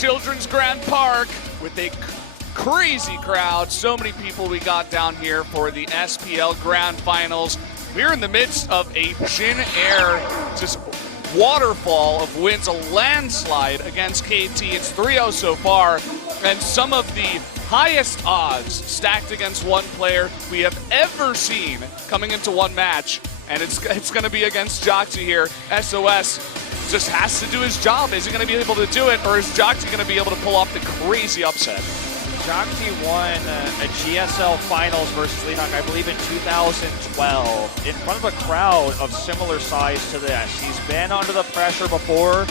Children's Grand Park with a crazy crowd. So many people we got down here for the SPL Grand Finals. We're in the midst of a Jin Air just waterfall of wins, a landslide against KT. It's 3-0 so far, and some of the highest odds stacked against one player we have ever seen coming into one match, and it's going to be against jjakji here. SoS just has to do his job. Is he going to be able to do it, or is jjakji going to be able to pull off the crazy upset? jjakji won a GSL Finals versus Leadhawk, I believe in 2012, in front of a crowd of similar size to this. He's been under the pressure before,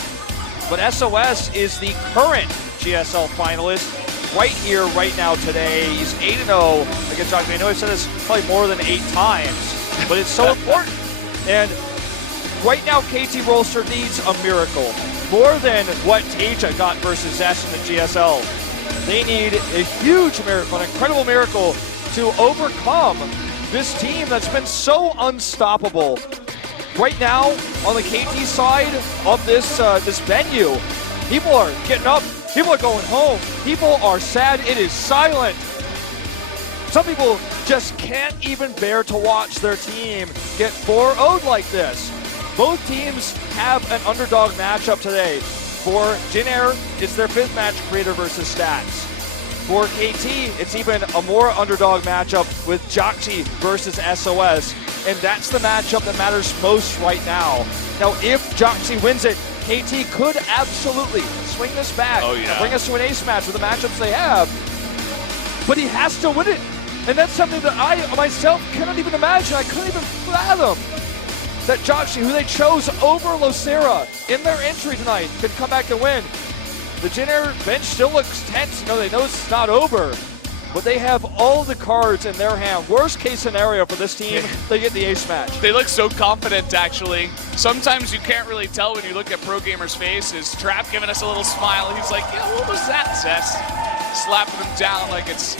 but SoS is the current GSL finalist right here, right now, today. He's 8-0 against jjakji. I know I've said this probably more than 8 times, but it's so important. And right now, KT Rolster needs a miracle. More than what Teja got versus Zest in the GSL. They need a huge miracle, an incredible miracle to overcome this team that's been so unstoppable. Right now, on the KT side of this venue, people are getting up, people are going home, people are sad, it is silent. Some people just can't even bear to watch their team get 4-0'd like this. Both teams have an underdog matchup today. For Jin Air, it's their 5th match creator versus Stats. For KT, it's even a more underdog matchup with jjakji versus SoS, and that's the matchup that matters most right now. Now, if jjakji wins it, KT could absolutely swing this back and bring us to an ace match with the matchups they have, but he has to win it, and that's something that I myself cannot even imagine. I couldn't even fathom that jjakji, who they chose over Losera in their entry tonight, could come back and win. The Jin Air bench still looks tense. You know, they know it's not over, but they have all the cards in their hand. Worst case scenario for this team, they get the ace match. They look so confident, actually. Sometimes you can't really tell when you look at Pro Gamer's face. Is Trap giving us a little smile? He's like, yeah, what was that, Zest? Slapping him down like it's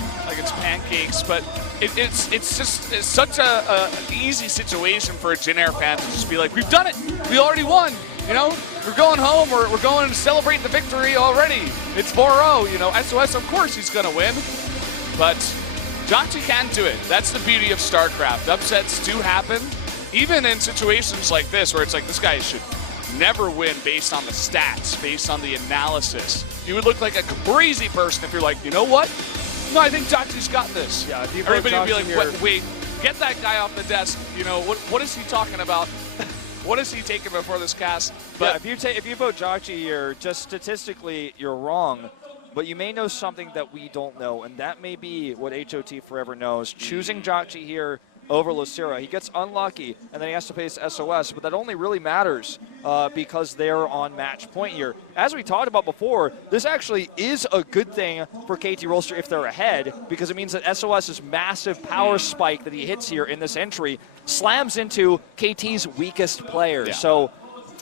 pancakes, but it's such a easy situation for a Jin Air fan to just be like, we've done it, we already won, you know, we're going home, we're going to celebrate the victory already. It's 4-0, you know. SoS, of course he's gonna win, but jjakji can't do it. That's the beauty of Starcraft. Upsets do happen, even in situations like this where it's like, this guy should never win based on the stats, based on the analysis. You would look like a crazy person if you're like, you know what? No, I think jjakji's got this. Yeah, everybody would be like, wait, get that guy off the desk. You know, what is he talking about? What is he taking before this cast? But yeah, if you vote jjakji here, just statistically, you're wrong. But you may know something that we don't know, and that may be what HOT Forever knows. Choosing jjakji here over Losera, he gets unlucky, and then he has to face SoS, but that only really matters because they're on match point here. As we talked about before, this actually is a good thing for KT Rolster if they're ahead, because it means that SOS's massive power spike that he hits here in this entry slams into KT's weakest player. Yeah. So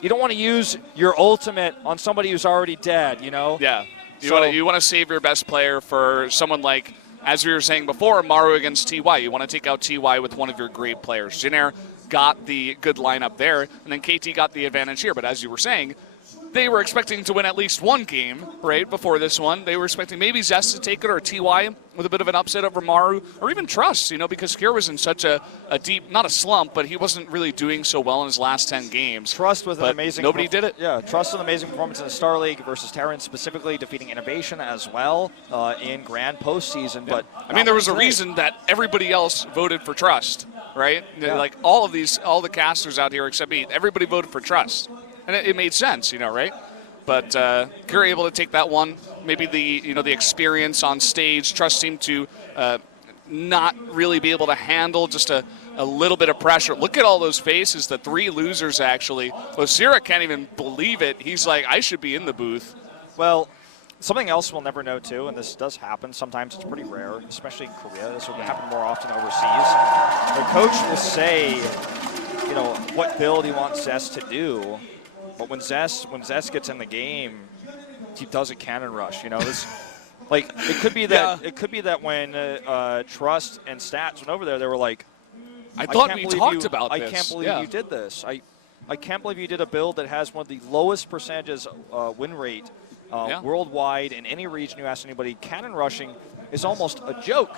you don't want to use your ultimate on somebody who's already dead, you know? Yeah. You want to save your best player for someone like, as we were saying before, Maru against TY. You want to take out TY with one of your great players. Jin Air got the good lineup there, and then KT got the advantage here. But as you were saying, they were expecting to win at least one game, right, before this one. They were expecting maybe Zest to take it, or TY with a bit of an upset over Maru, or even Trust, you know, because Kier was in such a deep, not a slump, but he wasn't really doing so well in his last 10 games. Trust was an amazing nobody did it. Yeah, Trust was an amazing performance in the Star League versus Terran, specifically defeating Innovation as well in Grand Postseason. Yeah. But I mean, there was a reason that everybody else voted for Trust, right? Yeah. Like all the casters out here except me, everybody voted for Trust. And it made sense, you know, right? But Kier able to take that one. Maybe the experience on stage. Trust seemed to not really be able to handle just a little bit of pressure. Look at all those faces, the 3 losers actually. Losera can't even believe it. He's like, I should be in the booth. Well, something else we'll never know too, and this does happen. Sometimes it's pretty rare, especially in Korea. This will happen more often overseas. The coach will say, you know, what build he wants Zest to do. But when Zest gets in the game, he does a cannon rush. You know, this, like, it could be that it could be that when Trust and Stats went over there, they were like, I thought we talked about this. I can't believe you did this. I can't believe you did a build that has one of the lowest percentages win rate worldwide. In any region you ask anybody, cannon rushing is almost a joke.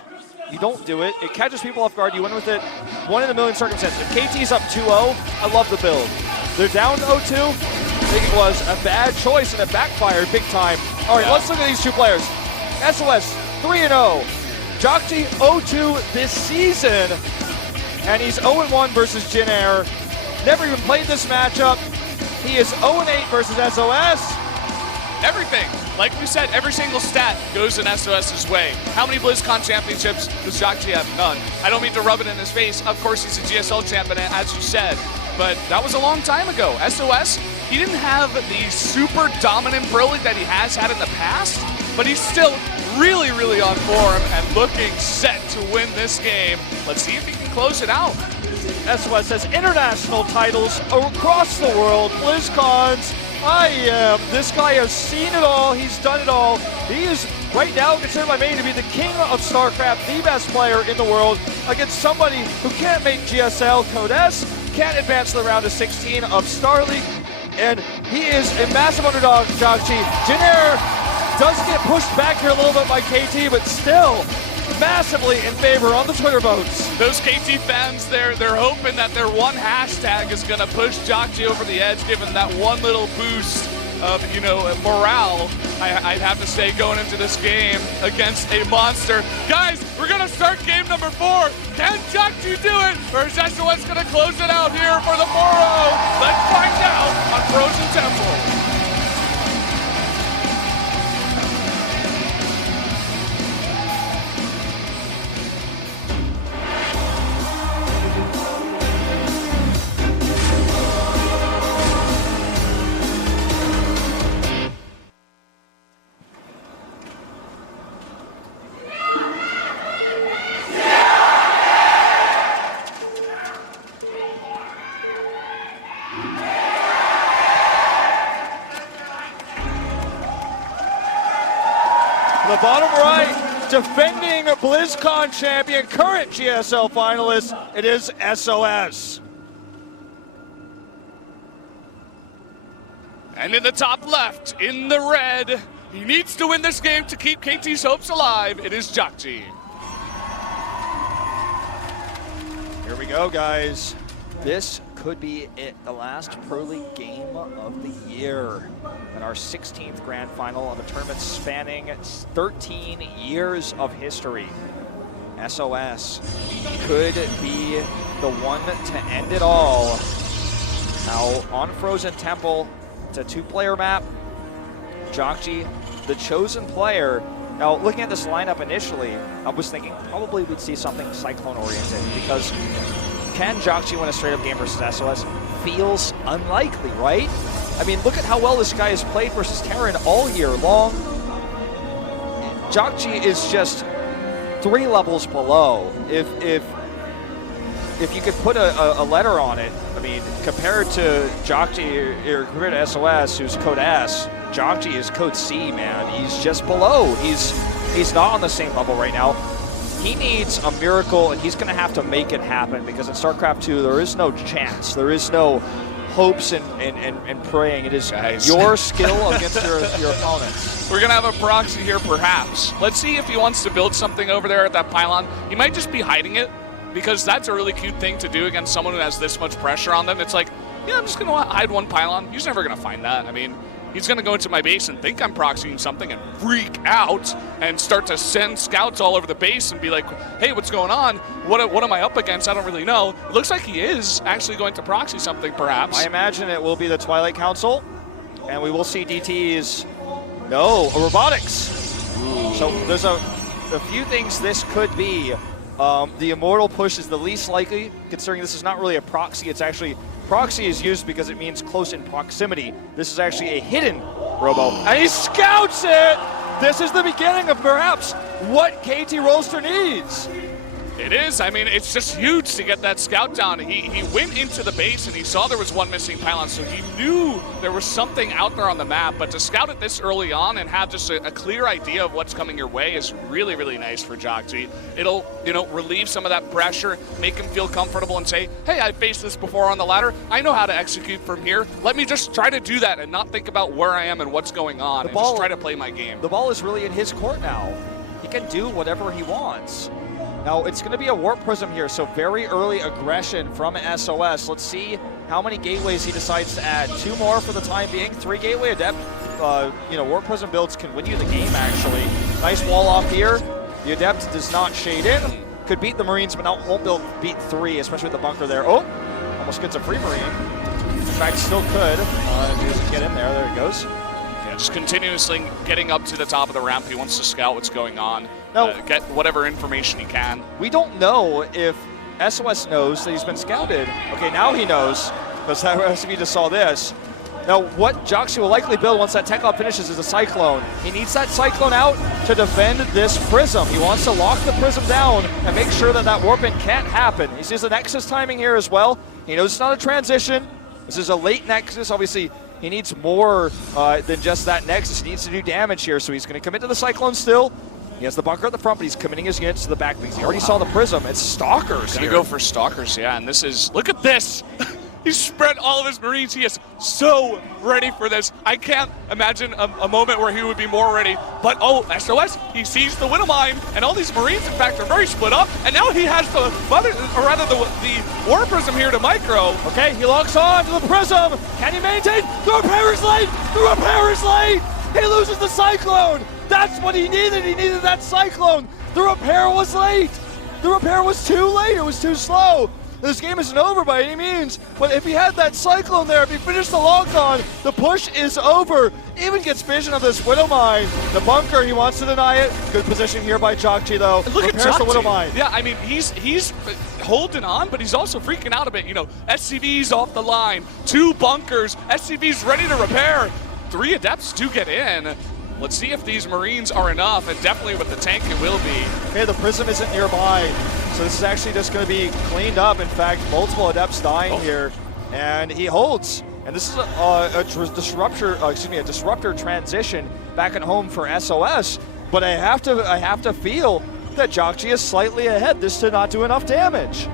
You don't do it. It catches people off guard. You win with it. 1 in a million circumstance. If KT's up 2-0, I love the build. They're down 0-2. I think it was a bad choice and it backfired big time. All right, let's look at these two players. SoS 3-0. jjakji 0-2 this season. And he's 0-1 versus jin-air. Never even played this matchup. He is 0-8 versus SoS. Everything. Like we said, every single stat goes in SOS's way. How many BlizzCon championships does jjakji have? None. I don't mean to rub it in his face. Of course, he's a GSL champion, as you said. But that was a long time ago. SOS, he didn't have the super dominant Pro League that he has had in the past, but he's still really, really on form and looking set to win this game. Let's see if he can close it out. SOS has international titles across the world, BlizzCons. This guy has seen it all, he's done it all. He is right now considered by many to be the king of Starcraft, the best player in the world, against somebody who can't make GSL, Code S, can't advance to the round of 16 of Star League, and he is a massive underdog, jjakji. jin-air does get pushed back here a little bit by KT, but still massively in favor on the Twitter votes. Those KT fans, they're hoping that their one hashtag is going to push jjakji over the edge, given that one little boost of, morale, I'd have to say, going into this game against a monster. Guys, we're going to start game number 4. Can jjakji do it? Or is SOS going to close it out here for the 4-0? Let's find out on Frozen Temple. The bottom right, defending BlizzCon champion, current GSL finalist, it is SOS. And in the top left, in the red, he needs to win this game to keep KT's hopes alive. It is jjakji. Here we go, guys. This could be it, the last Pro League game of the year. And our 16th grand final of a tournament spanning 13 years of history. SOS could be the one to end it all. Now, on Frozen Temple, it's a 2-player map. jjakji, the chosen player. Now, looking at this lineup initially, I was thinking probably we'd see something Cyclone-oriented, because can jjakji win a straight-up game versus SOS? Feels unlikely, right? I mean, look at how well this guy has played versus Terran all year long. jjakji is just 3 levels below. If you could put a letter on it, I mean, compared to jjakji, or compared to SOS, who's Code S, jjakji is Code C, man. He's just below. He's not on the same level right now. He needs a miracle, and he's going to have to make it happen, because in StarCraft 2, there is no chance. There is no hopes and praying. It is your skill against your opponents. We're going to have a proxy here, perhaps. Let's see if he wants to build something over there at that pylon. He might just be hiding it, because that's a really cute thing to do against someone who has this much pressure on them. It's like, yeah, I'm just going to hide one pylon. He's never going to find that. I mean, he's going to go into my base and think I'm proxying something and freak out and start to send scouts all over the base and be like, hey, what's going on? What am I up against? I don't really know. It looks like he is actually going to proxy something, perhaps. I imagine it will be the Twilight Council, and we will see DTs. No, a robotics. Ooh. So there's a few things this could be. The Immortal push is the least likely, considering this is not really a proxy. It's actually, proxy is used because it means close in proximity. This is actually a hidden robo, and he scouts it! This is the beginning of perhaps what KT Roaster needs. It is. I mean, it's just huge to get that scout down. He went into the base and he saw there was one missing pylon, so he knew there was something out there on the map. But to scout it this early on and have just a clear idea of what's coming your way is really, really nice for jjakji. It'll, relieve some of that pressure, make him feel comfortable and say, hey, I faced this before on the ladder. I know how to execute from here. Let me just try to do that and not think about where I am and what's going on and just try to play my game. The ball is really in his court now. He can do whatever he wants. Now, it's going to be a warp prism here, so very early aggression from SOS. Let's see how many gateways he decides to add. 2 more for the time being. 3 gateway adept, warp prism builds can win you the game, actually. Nice wall off here. The adept does not shade in. Could beat the Marines, but won't beat 3, especially with the bunker there. Oh, almost gets a free Marine. In fact, still could. If he doesn't get in there, there he goes. Just continuously getting up to the top of the ramp. He wants to scout what's going on, get whatever information he can. We don't know if SOS knows that he's been scouted. Okay, now he knows, because SB just saw this. Now, what jjakji will likely build once that tech up finishes is a Cyclone. He needs that Cyclone out to defend this Prism. He wants to lock the Prism down and make sure that that warping can't happen. He sees the Nexus timing here as well. He knows it's not a transition. This is a late Nexus, obviously. He needs more than just that Nexus. He needs to do damage here, so he's going to commit to the Cyclone still. He has the bunker at the front, but he's committing his units to the back because he already saw the Prism. It's Stalkers here. Gonna go for Stalkers, yeah, and this is, look at this! He spread all of his Marines. He is so ready for this. I can't imagine a moment where he would be more ready. But, SOS, he sees the Widow Mine, and all these Marines, in fact, are very split up. And now he has the War Prism here to micro. Okay, he locks on to the Prism. Can he maintain? The repair is late! The repair is late! He loses the Cyclone! That's what he needed. He needed that Cyclone. The repair was late. The repair was too late. It was too slow. This game isn't over by any means, but if he had that Cyclone there, if he finished the lock-on, the push is over. Even gets vision of this Widow Mine. The bunker, he wants to deny it. Good position here by jjakji, though. Look at jjakji. The Widow Mine. Yeah, I mean, he's holding on, but he's also freaking out a bit. SCV's off the line, 2 bunkers, SCV's ready to repair. 3 adepts do get in. Let's see if these Marines are enough, and definitely with the tank it will be. Okay, the Prism isn't nearby, so this is actually just going to be cleaned up. In fact, multiple adepts dying here, and he holds. And this is a disruptor transition back at home for SOS. But I have to feel that jjakji is slightly ahead. This did not do enough damage.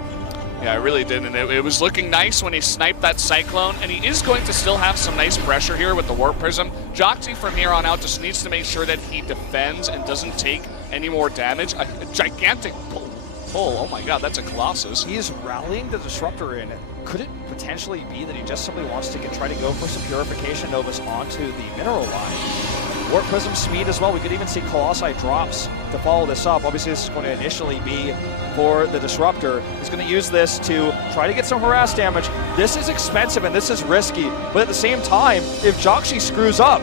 Yeah, I really did, and it was looking nice when he sniped that Cyclone, and he is going to still have some nice pressure here with the Warp Prism. jjakji from here on out just needs to make sure that he defends and doesn't take any more damage. A gigantic pull. Oh my god, that's a Colossus. He is rallying the Disruptor in. Could it potentially be that he just simply wants to try to go for some Purification Novas onto the Mineral line? Warp Prism speed as well. We could even see Colossi drops to follow this up. Obviously, this is going to initially be for the Disruptor. He's going to use this to try to get some harass damage. This is expensive and this is risky, but at the same time, if jjakji screws up,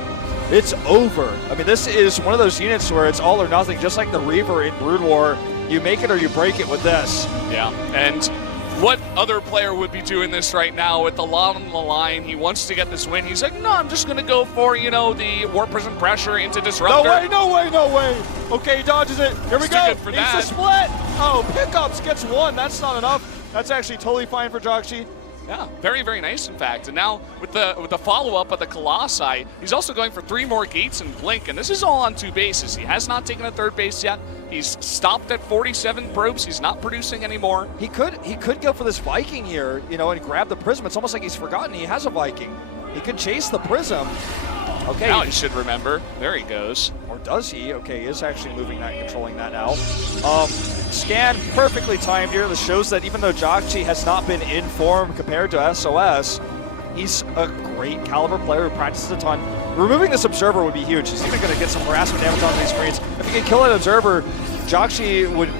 it's over. I mean, this is one of those units where it's all or nothing, just like the Reaver in Brood War. You make it or you break it with this. Yeah, and what other player would be doing this right now with a lot on the line? He wants to get this win. He's like, no, I'm just going to go for, the Warp Prism pressure into Disruptor. No way. Okay, he dodges it. Here we go. For It's that. a split. Oh, pickups gets 1. That's not enough. That's actually totally fine for jjakji. Yeah, very, very nice, in fact. And now with the follow-up of the Colossi, he's also going for 3 more gates and Blink, and this is all on 2 bases. He has not taken a 3rd base yet. He's stopped at 47 probes. He's not producing anymore. He could go for this Viking here, and grab the Prism. It's almost like he's forgotten he has a Viking. He could chase the Prism. Okay. Now he should remember. There he goes. Or does he? Okay, he is actually moving that and controlling that now. Scan perfectly timed here. This shows that even though jjakji has not been in form compared to SOS, he's a great caliber player who practices a ton. Removing this Observer would be huge. He's even going to get some harassment damage on these screens. If he can kill an Observer, jjakji would,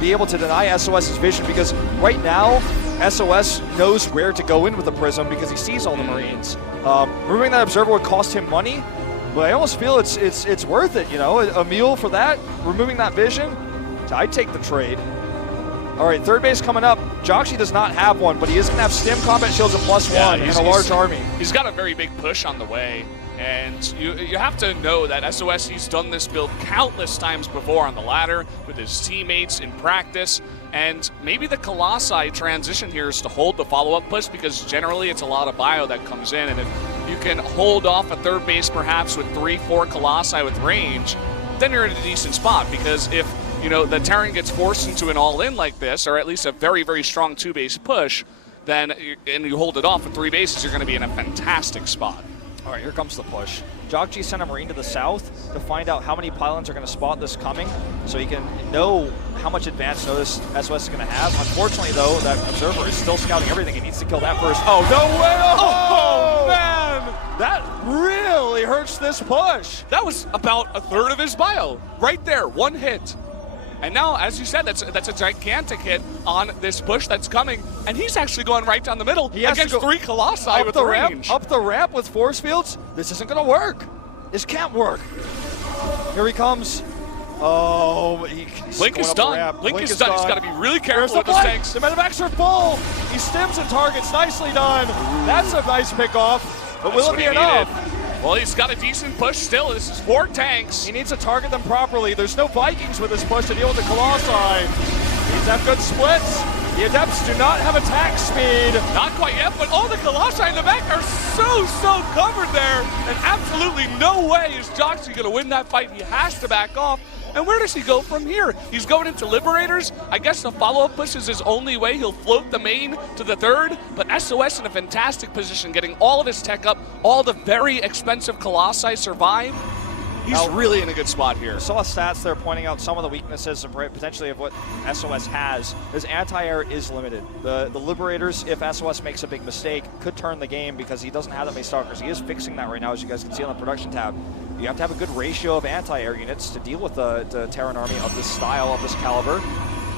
be able to deny SOS's vision, because right now, SOS knows where to go in with the Prism because he sees all the Marines. Removing that Observer would cost him money, but I almost feel it's worth it, a mule for that, removing that vision. I'd take the trade. All right, 3rd base coming up. jjakji does not have one, but he is going to have Stim Combat Shields at +1 and a large army. He's got a very big push on the way, and you have to know that SOS, he's done this build countless times before on the ladder with his teammates in practice. And maybe the Colossi transition here is to hold the follow-up push, because generally it's a lot of bio that comes in, and if you can hold off a third base perhaps with 3-4 Colossi with range, then you're in a decent spot. Because if the Terran gets forced into an all-in like this, or at least a very, very strong 2-base push, then and you hold it off with 3 bases, you're going to be in a fantastic spot. All right, here comes the push. jjakji sent a Marine to the south to find out how many pylons are going to spot this coming, so he can know how much advance notice SOS is going to have. Unfortunately, though, that observer is still scouting everything. He needs to kill that first. Oh, no way! Oh, man! That really hurts this push. That was about a third of his bio. Right there, 1 hit. And now, as you said, that's a gigantic hit on this push that's coming, and he's actually going right down the middle against 3 Colossi with the range. Up the ramp with force fields? This isn't going to work. This can't work. Here he comes. Oh, Blink is done. Blink is done. He's got to be really careful with his tanks. The medevacs are full. He stims and targets. Nicely done. That's a nice pickoff. But will it be enough? Well, he's got a decent push still. This is 4 tanks. He needs to target them properly. There's no Vikings with this push to deal with the Colossi. He needs to have good splits. The Adepts do not have attack speed. Not quite yet, but all the Colossi in the back are so covered there. And absolutely no way is jjakji going to win that fight. He has to back off. And where does he go from here? He's going into Liberators. I guess the follow-up push is his only way. He'll float the main to the third, but SOS in a fantastic position, getting all of his tech up. All the very expensive Colossi survive. He's really in a good spot here. I saw stats there pointing out some of the weaknesses of potentially of what SOS has. His anti-air is limited. The Liberators, if SOS makes a big mistake, could turn the game because he doesn't have that many Stalkers. He is fixing that right now, as you guys can see on the production tab. You have to have a good ratio of anti-air units to deal with the Terran army of this style, of this caliber.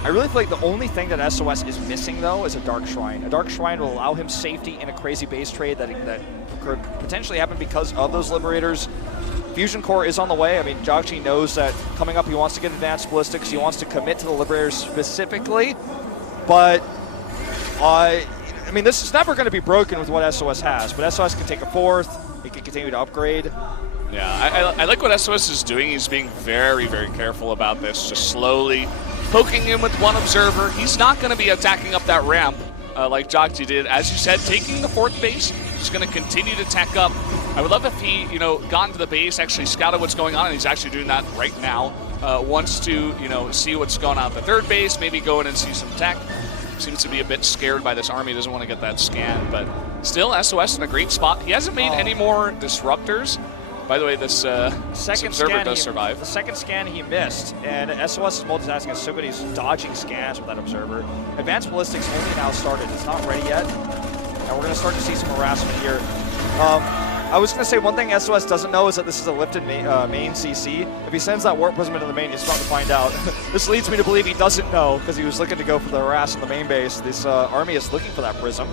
I really feel like the only thing that SOS is missing, though, is a Dark Shrine. A Dark Shrine will allow him safety in a crazy base trade that could potentially happen because of those Liberators. Fusion Core is on the way. I mean, jjakji knows that coming up he wants to get advanced ballistics. He wants to commit to the Liberators specifically. But, I mean, this is never going to be broken with what SOS has. But SOS can take a 4th. He can continue to upgrade. Yeah, I like what SOS is doing. He's being very, very careful about this. Just slowly poking him with 1 observer. He's not going to be attacking up that ramp like jjakji did. As you said, taking the 4th base. He's going to continue to tech up. I would love if he, got into the base, actually scouted what's going on, and he's actually doing that right now. Wants to, see what's going on at the 3rd base, maybe go in and see some tech. Seems to be a bit scared by this army, doesn't want to get that scan, but still SOS in a great spot. He hasn't made any more disruptors. By the way, this observer does survive. The second scan he missed, and SOS is multitasking is so good he's dodging scans with that observer. Advanced ballistics only now started. It's not ready yet. And we're going to start to see some harassment here. I was going to say one thing SOS doesn't know is that this is a lifted main CC. If he sends that warp prism into the main, he's about to find out. This leads me to believe he doesn't know because he was looking to go for the harass in the main base. This army is looking for that prism.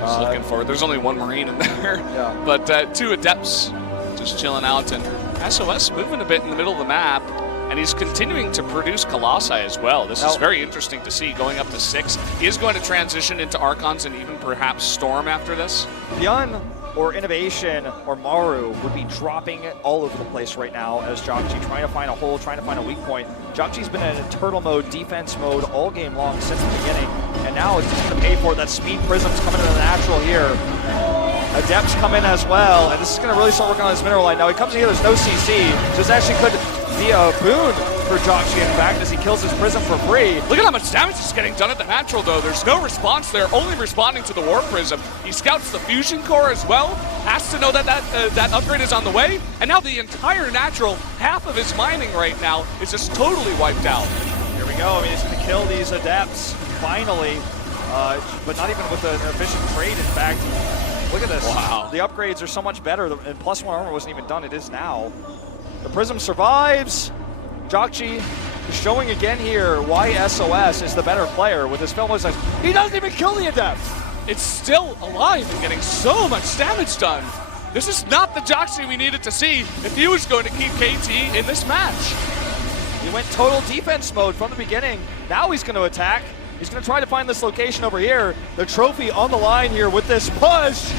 Just looking for it. There's only 1 Marine in there. Yeah. But 2 Adepts just chilling out, and SOS moving a bit in the middle of the map. And he's continuing to produce Colossi as well. This is very interesting to see, going up to 6. He is going to transition into Archons and even perhaps Storm after this. Hyun or Innovation or Maru would be dropping all over the place right now as jjakji trying to find a hole, trying to find a weak point. jjakji's been in a turtle mode, defense mode all game long since the beginning, and now it's just going to pay for it. That speed prism's coming to the natural here. Adepts come in as well, and this is going to really start working on his mineral line. Now he comes in here, there's no CC, so this actually could be a boon for jjakji, in fact, as he kills his prism for free. Look at how much damage is getting done at the natural, though. There's no response there, only responding to the warp prism. He scouts the fusion core as well, has to know that that upgrade is on the way, and now the entire natural, half of his mining right now, is just totally wiped out. Here we go. I mean, he's going to kill these Adepts, finally, but not even with an efficient trade, in fact. Look at this. Wow. The upgrades are so much better, and +1 armor wasn't even done. It is now. The prism survives. jjakji is showing again here why SOS is the better player with his film. He doesn't even kill the Adept. It's still alive and getting so much damage done. This is not the jjakji we needed to see if he was going to keep KT in this match. He went total defense mode from the beginning. Now he's going to attack. He's going to try to find this location over here. The trophy on the line here with this push.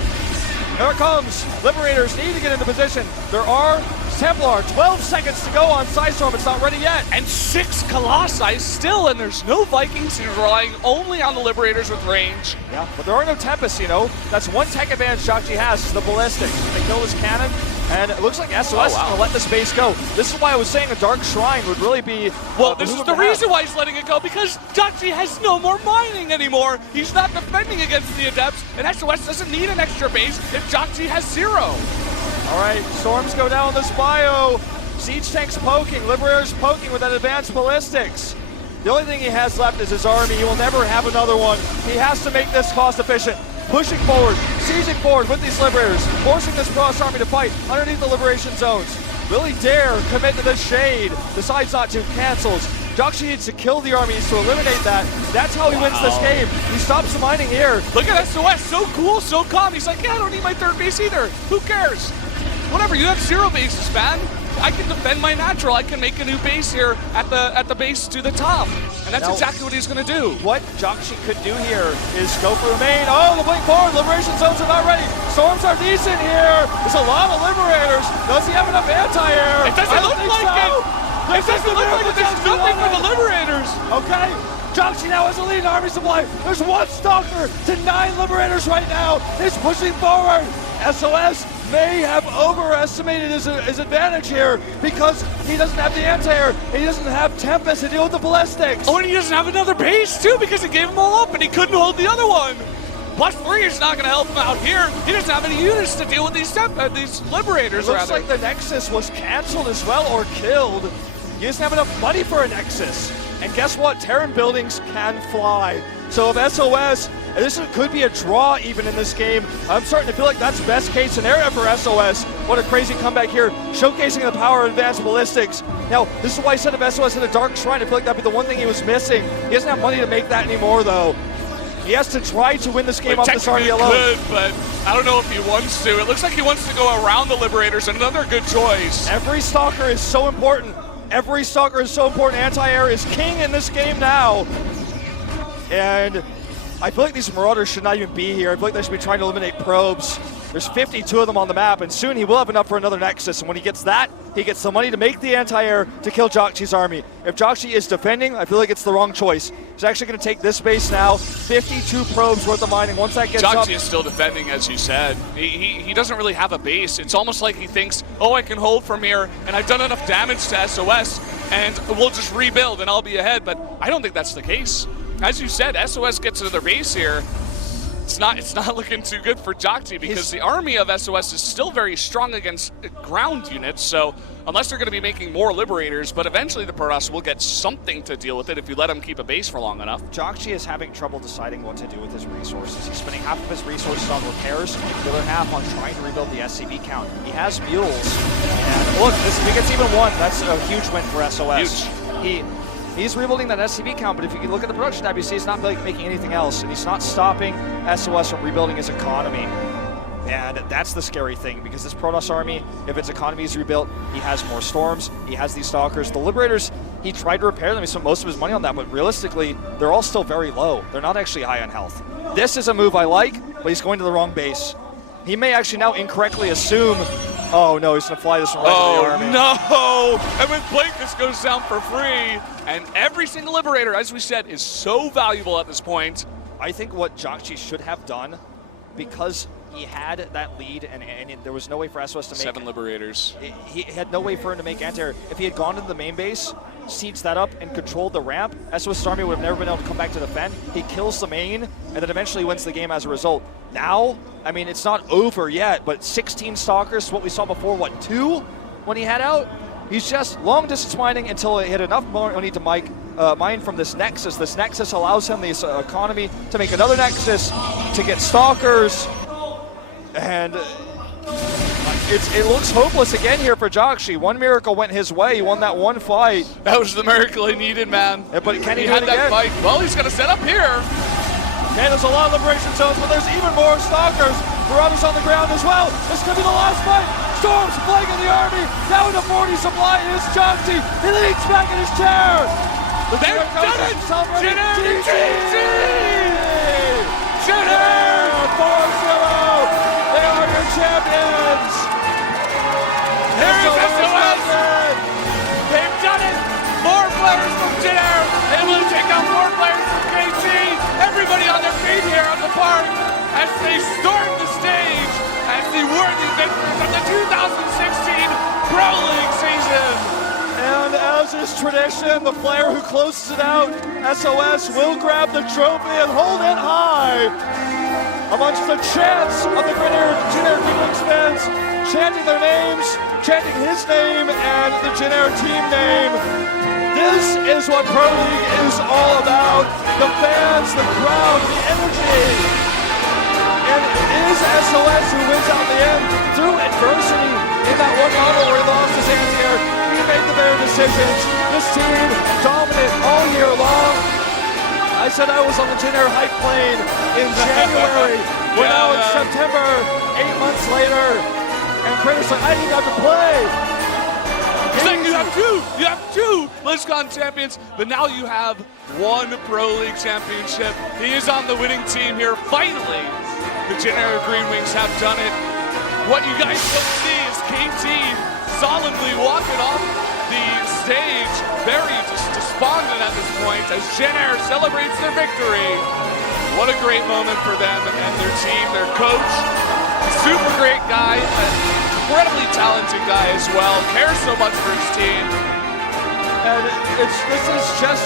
Here it comes. Liberators need to get into position. There are Templar, 12 seconds to go on Sidestorm. It's not ready yet. And 6 Colossi still, and there's no Vikings. He's relying only on the Liberators with range. Yeah, but there are no Tempests, you know. That's one tech advantage jjakji has, is the ballistics. They kill his cannon, and it looks like SoS is going to let this base go. This is why I was saying a Dark Shrine would really be well, this is the reason why he's letting it go, because jjakji has no more mining anymore. He's not defending against the Adepts, and SoS doesn't need an extra base if jjakji has 0. All right, storms go down this bio. Siege tank's poking, Liberators poking with that advanced ballistics. The only thing he has left is his army. He will never have another one. He has to make this cost efficient. Pushing forward, sieging forward with these Liberators, forcing this Cross army to fight underneath the liberation zones. Will he dare commit to the shade? Decides not to, cancels. jjakji needs to kill the army, needs to eliminate that. That's how he wins this game. He stops the mining here. Look at SoS, so cool, so calm. He's like, yeah, I don't need my 3rd base either. Who cares? Whatever, you have 0 bases, man. I can defend my natural. I can make a new base here at the base to the top. And that's exactly what he's going to do. What jjakji could do here is go for the main. Oh, the blink forward. Liberation zones are not ready. Storms are decent here. There's a lot of Liberators. Does he have enough anti-air? It doesn't look like it. It doesn't look like it. There's nothing for the Liberators. Okay. jjakji now has a lead in army supply. There's 1 Stalker to 9 Liberators right now. He's pushing forward. SoS may have overestimated his advantage here because he doesn't have the anti-air, and he doesn't have Tempest to deal with the ballistics. Oh, and he doesn't have another base too because he gave them all up and he couldn't hold the other one. +3 is not going to help him out here. He doesn't have any units to deal with these Liberators. It looks like the Nexus was canceled as well or killed. He doesn't have enough money for a Nexus. And guess what? Terran buildings can fly. So if SoS, this could be a draw even in this game. I'm starting to feel like that's best case scenario for SoS. What a crazy comeback here, showcasing the power of advanced ballistics. Now, this is why I said if SoS had a Dark Shrine, I feel like that'd be the one thing he was missing. He doesn't have money to make that anymore, though. He has to try to win this game off this army alone. Could, but I don't know if he wants to. It looks like he wants to go around the Liberators. Another good choice. Every Stalker is so important. Every Stalker is so important. Anti-air is king in this game now. And I feel like these Marauders should not even be here. I feel like they should be trying to eliminate probes. There's 52 of them on the map, and soon he will have enough for another Nexus. And when he gets that, he gets the money to make the anti-air to kill jjakji's army. If jjakji is defending, I feel like it's the wrong choice. He's actually going to take this base now. 52 probes worth of mining. Once that gets up... jjakji is still defending, as you said. He doesn't really have a base. It's almost like he thinks, oh, I can hold from here, and I've done enough damage to SoS, and we'll just rebuild, and I'll be ahead. But I don't think that's the case. As you said, SoS gets to their base here. It's not looking too good for jjakji because the army of SoS is still very strong against ground units, so unless they're going to be making more Liberators, but eventually the Protoss will get something to deal with it if you let them keep a base for long enough. jjakji is having trouble deciding what to do with his resources. He's spending half of his resources on repairs, the other half on trying to rebuild the SCV count. He has mules, and look, if he gets even 1, that's a huge win for SoS. Huge. He's rebuilding that SCV count, but if you can look at the production tab, you see he's not making anything else, and he's not stopping SoS from rebuilding his economy. And that's the scary thing, because this Protoss army, if its economy is rebuilt, he has more storms, he has these Stalkers. The Liberators, he tried to repair them, he spent most of his money on that, but realistically, they're all still very low. They're not actually high on health. This is a move I like, but he's going to the wrong base. He may actually now incorrectly assume, oh no, he's going to fly this right into the army. Oh no! And with Blink, this goes down for free. And every single Liberator, as we said, is so valuable at this point. I think what jjakji should have done, because he had that lead and there was no way for SoS to make 7 Liberators. He had no way for him to make anti-air. If he had gone to the main base, sieged that up, and controlled the ramp, SoS army would have never been able to come back to defend. He kills the main, and then eventually wins the game as a result. Now, I mean, it's not over yet, but 16 Stalkers, what we saw before, what, 2 when he had out? He's just long distance mining until he had enough money to mine from this Nexus. This Nexus allows him this economy to make another Nexus, to get Stalkers, and it looks hopeless again here for jjakji. One miracle went his way. He won that one fight. That was the miracle he needed, man. Yeah, but can he do had it that again? fight. Well, he's going to set up here. And there's a lot of liberation zones, but there's even more Stalkers. Marauders on the ground as well. This could be the last fight. Storms flanking the army. Down to 40 supply is jjakji. He leans back in his chair. They've done it! Celebrating GG! Jenner! 4-0. They are your champions! Here is SOS! They've done it! More players from Jin Air, able to take out more players from KT. Everybody on their feet here on the park as they storm the stage as the worthy victors of the 2016 Pro League season. And as is tradition, the player who closes it out, SOS, will grab the trophy and hold it high amongst the chants of the Jin Air Climax fans, chanting their names, chanting his name and the Jin Air team name. This is what Pro League is all about. The fans, the crowd, the energy. And it is SOS who wins out in the end through adversity in that one model where he lost his anti-air. He made the better decisions. This team dominant all year long. I said I was on the Jin Air hype plane in January. We're now in September, 8 months later. And Kratos like, I didn't have to play. He's like, you have two BlizzCon champions, but now you have one Pro League championship. He is on the winning team here. Finally, the Jin Air Green Wings have done it. What you guys don't see is KT solemnly walking off the stage, very despondent at this point as Jin Air celebrates their victory. What a great moment for them and their team, their coach. Super great guy, incredibly talented guy as well, cares so much for his team. And this is just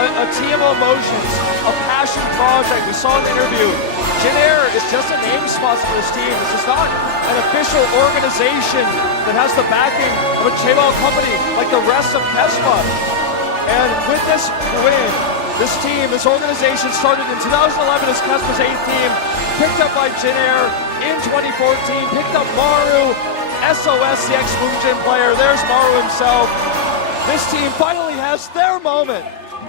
a team of emotions, a passion project. We saw in the interview, Jin Air is just a name sponsor for this team. This is not an official organization that has the backing of a J-Ball company like the rest of PESPA. And with this win, this team, this organization started in 2011 as PESPA's 8th team, picked up by Jin Air in 2014, picked up Maru, SOS, the ex-Moonjin player. There's Maru himself. This team finally has their moment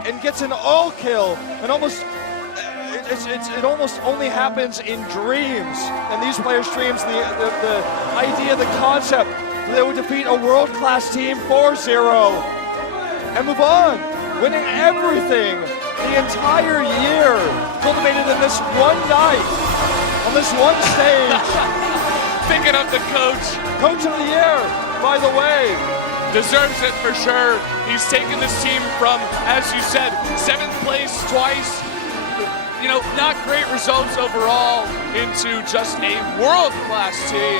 and gets an all-kill, and it almost only happens in dreams. And these players' dreams, the idea, the concept, that they would defeat a world-class team 4-0 and move on, winning everything the entire year, culminated in this one night, on this one stage. Picking up the coach. Coach of the year, by the way. Deserves it for sure. He's taken this team from, as you said, 7th place twice. You know, not great results overall into just a world-class team.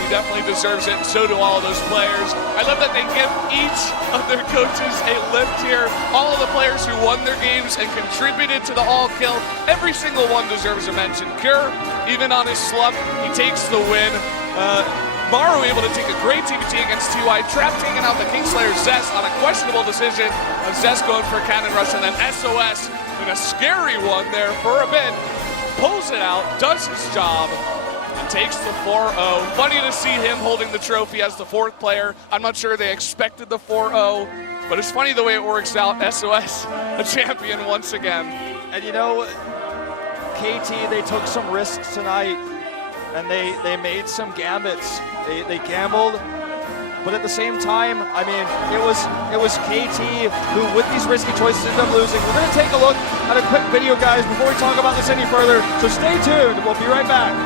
He definitely deserves it, and so do all of those players. I love that they give each of their coaches a lift here. All of the players who won their games and contributed to the all-kill, every single one deserves a mention. Cure, even on his slump, he takes the win. Maru able to take a great TBT against TY. Trap taking out the Kingslayer Zest on a questionable decision of Zest going for a cannon rush, and then SOS in a scary one there for a bit. Pulls it out, does his job, and takes the 4-0. Funny to see him holding the trophy as the 4th player. I'm not sure they expected the 4-0, but it's funny the way it works out. SOS, a champion once again. And you know, KT, they took some risks tonight, and they made some gambits. They gambled, but at the same time, I mean, it was KT who, with these risky choices, ended up losing. We're going to take a look at a quick video, guys, before we talk about this any further, so stay tuned. We'll be right back.